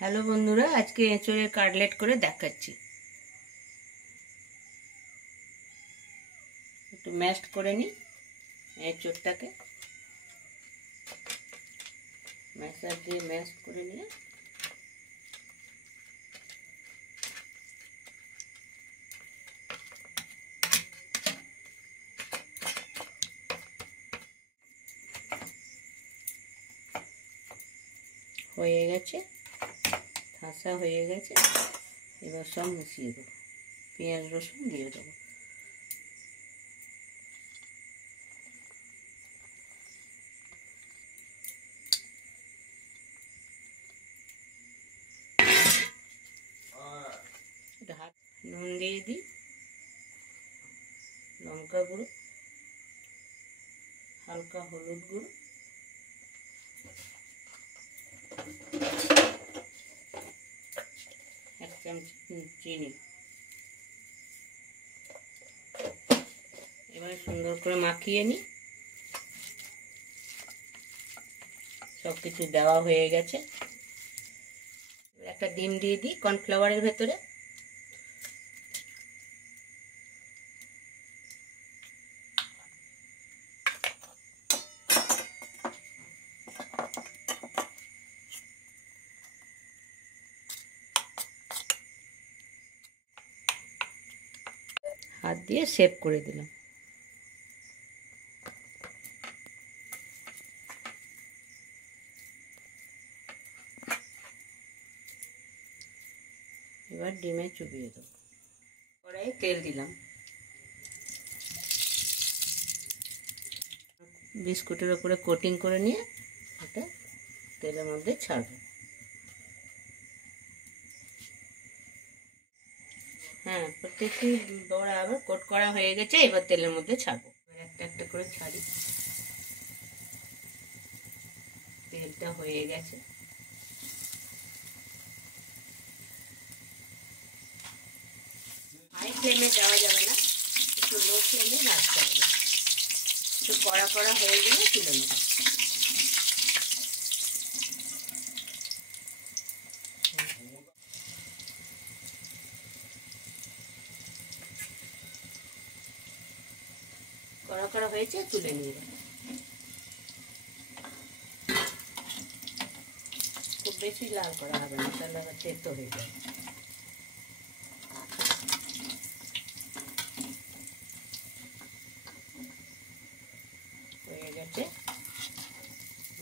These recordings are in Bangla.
হ্যালো বন্ধুরা, আজকে এঁচোড়ের কাটলেট করে দেখাচ্ছি। একটু ম্যাশড করে নিই এঁচোড়টাকে, ম্যাশার দিয়ে ম্যাশ করে নিয়ে হয়ে গেছে, ঠাসা হয়ে গেছে। এবার সব মিশিয়ে দেবো, পেঁয়াজ রসুন দিয়ে দেবো। নুন দিয়ে দিই, লঙ্কা গুঁড়ো, হালকা হলুদ গুঁড়ো, এক চামচ চিনি। এবার সুন্দর করে মাখিয়ে নিই। সব কিছু দেওয়া হয়ে গেছে। একটা ডিম দিয়ে দিই কর্নফ্লাওয়ারের ভেতরে। হাত দিয়ে শেপ করে দিলাম। এবার ডিমে চুবিয়ে দেবো। কড়াইয়ে তেল দিলাম, বিস্কুটের উপরে কোটিং করে নিয়ে এটা তেলের মধ্যে ছাড়বো। হ্যাঁ, প্রত্যেকটি বড়া আবার কোট করা হয়ে গেছে। এবার তেলের মধ্যে ছাড়বো। একটা একটা করে ছাড়ি। তেলটা হয়ে গেছে। হাই ফ্লেমে দেওয়া যাবে না, একটু লো ফ্লেমে রাখতে হবে। একটু কড়া কড়া হয়ে গেলে তুলে নেব। কড়া কড়া হয়েছে, তুলে নিয়ে যাবো। খুব বেশি লাল করা হবে না, তাহলে আবার তেতো হয়ে যাবে। হয়ে গেছে,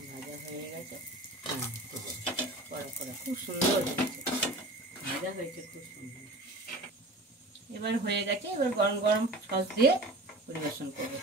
ভাজা হয়ে গেছে। কড়া কড়া খুব সুন্দর হয়েছে, ভাজা হয়েছে খুব সুন্দর। এবার হয়ে গেছে। এবার গরম গরম সস দিয়ে পরিবেশন করবো।